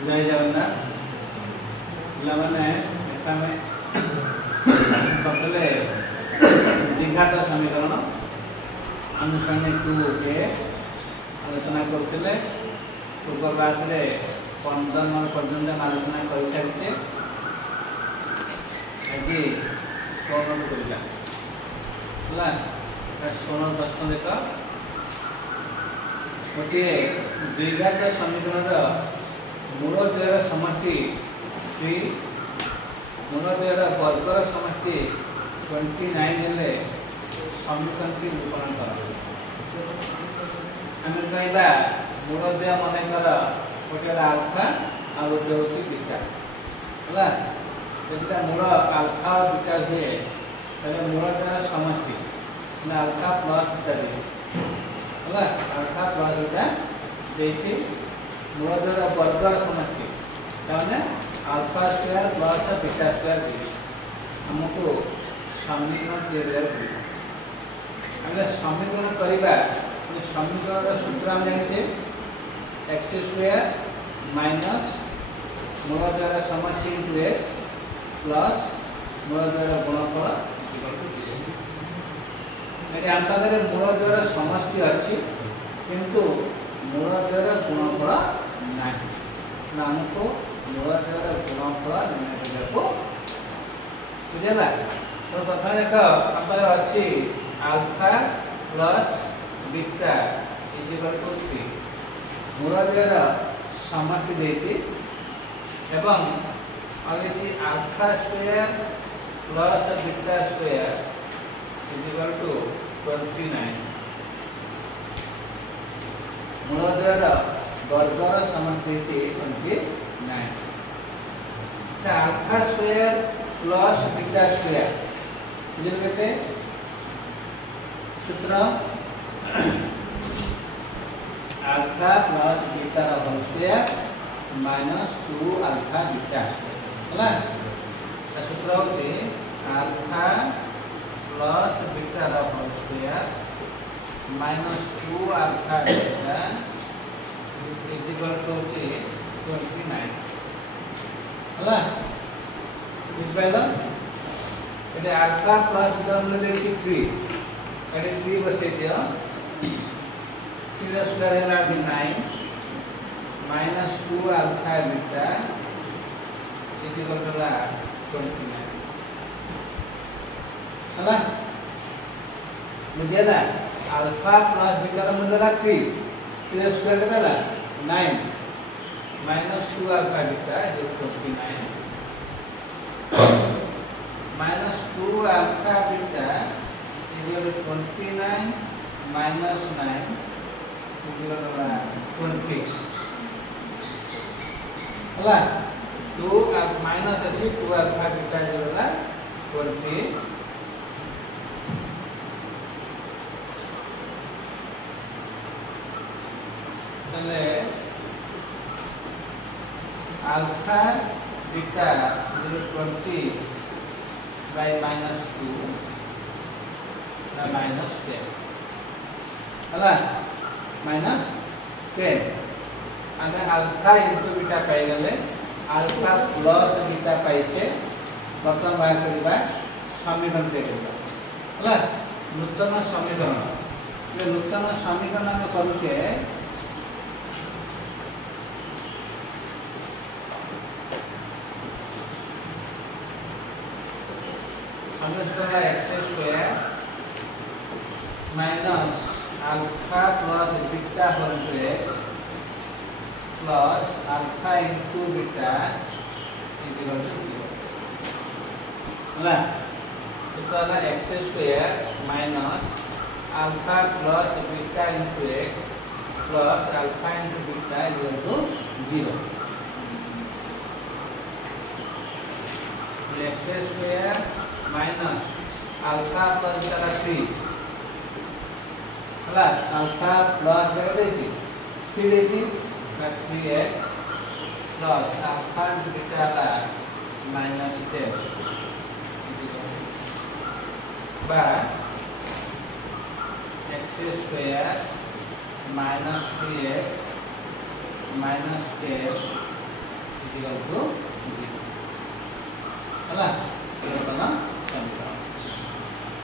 जय जगन्नाथ पिलाने पकड़े द्विघात समीकरण अनुसरण 2 आलोचना करते पूर्व क्लास 15 नंबर पर्यटन आलोचना कर सारी आज 16 करला 16 प्रश्न देख गोटे द्विघात समीकरण मूल द्वयर समष्टि 3 मूल द्वयर वर्गर समष्टि 29 हेले समीकरण की निरूपण कर आम कहला मूल द्वय मनकर गोटे आल्फा आ गोटे हूँ बीटा है जब मूल आल्फा और बीटा हुए तेज मूल द्वयर समष्टि आल्फा प्लस बीटा है आल्फा प्लस बीटा देखिए मूल द्वयर वर्गर समष्टि ताने alpha square plus beta square हमको समीकरण क्लियर आम समीकरण करवा समीकरण सूत्र आम जाने एक्स स्क्वायर माइनस मूल द्वयर समष्टि इंटू एक्स प्लस मूल द्वयर गुणफल आम पाखे मूल द्वयर समष्टि अच्छी किंतु मूल द्वयर गुणफल ना आमको मूल द्वयर गुणफल निर्णय को बुझेगा तो प्रथम देख आम अच्छी alpha plus beta equal to 3 मूल द्वयर समष्टि देती एवं अभी alpha square plus beta square equal to 29 मूल द्वयर वर्गर समष्टि 29 alpha square plus beta square बुझे सूत्र alpha plus beta whole square minus 2 alpha beta है सूत्र होची alpha plus beta whole square minus 2 alpha beta equal to 29 हला बुझपाइल ये आल्फा प्लस बीटा मूल्य 3 ये 3 बसई दियो 3 स्क्वायर है 9 minus 2 alpha beta equal to 29 हला बुझे ना अल्फा प्लस बीटा मूल्य 3 3 स्क्वायर के 9 minus 2 alpha beta 29 minus 2 alpha beta 29 minus 9 20 हला 2 माइनस अच्छी 2 alpha beta 20 alpha beta 20 bye minus 2 minus 10 हला माइनस 10 आम अल्फा इंटू बीटा पाई गले अल्फा प्लस बीटा पाइछे बर्तमान बाहर करबा समीकरण देबा हला नूतन समीकरण ये नूतन समीकरण हम करूचे X square minus alpha plus beta whole X plus alpha into beta equal to 0 है X square minus alpha plus beta into X plus alpha into beta equal to 0 X square minus alpha plus beta 3 हला alpha plus beta देछि 3 देछि 3x plus alpha into beta ला minus 10 बा x square minus 3x minus 10 दियंतु है।